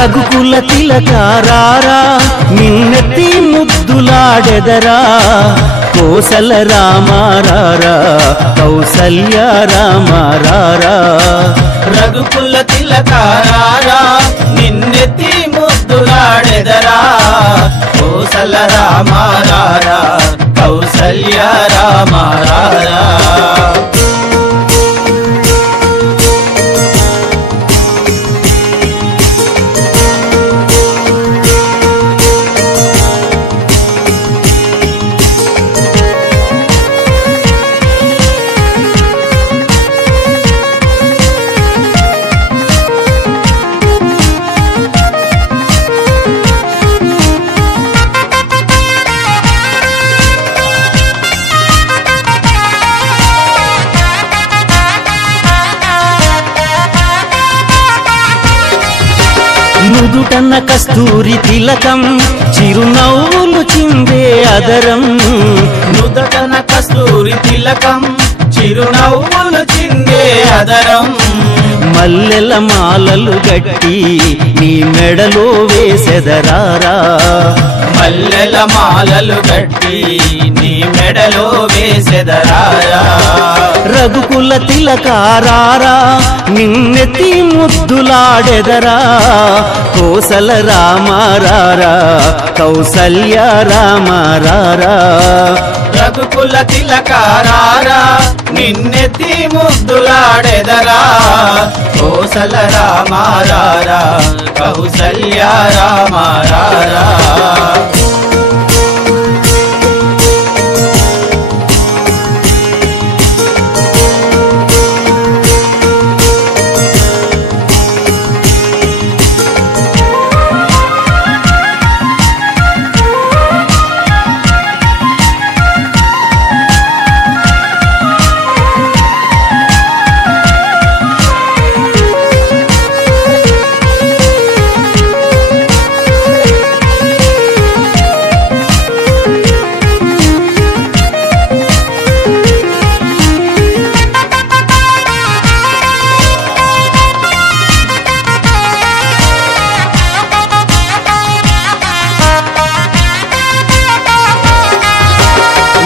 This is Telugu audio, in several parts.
రఘుకుల తిలకారారా నిన్నెత్తి ముద్దులాడెదరా కోసల రామారారా కౌసల్య రామారారా రఘుకుల తిలకారారా నిన్నెత్తి ముద్దులాడెదరా కోసల రామారారా కౌసల్య రామారారా నుదుటన్న కస్తూరి తిలకం చిరునవ్వులు చిందే అదరం నుదుటన కస్తూరి తిలకం చిరునవ్వులు చిందే అదరం మల్లెల మాలలు గట్టి నీ మెడలో వేసెదరారా మల్లెల మాలలు గట్టి నీ మెడలో వేసెదరారా రఘుకుల తిలకారారా నిన్నెత్తి ముద్దులాడెదరా కోసల రామారారా కౌసల్య రామారారా రఘుకుల తిలకారారా నిన్నెత్తి ముద్దులాడెదరా కోసల రామారారా కౌసల్య రామారారా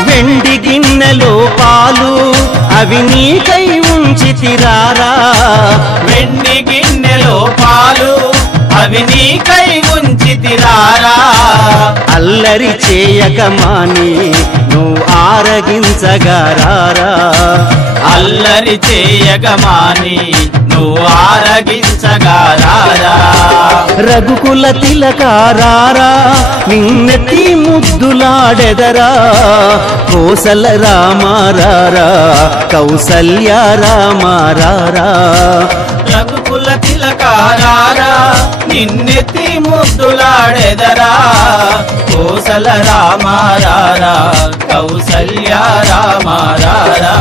వెండి గిన్నెలో పాలు అవి నీకై ఉంచితిరారా వెండి గిన్నెలో పాలు అవి నీకై ఉంచితిరారా అల్లరి చేయకమాని నువ్వు ఆరగించగారారా అల్లరి చేయగమాని నువ్వు ఆరగించగారారా రఘుకుల తిలకారారా నిన్నెత్తి ముద్దులాడెదరా కోసల రామారారా కౌసల్య రామారారా రఘుకుల తిలకారారా నిన్నెత్తి ముద్దులాడెదరా కోసల రామారారా కౌసల్య రామారారా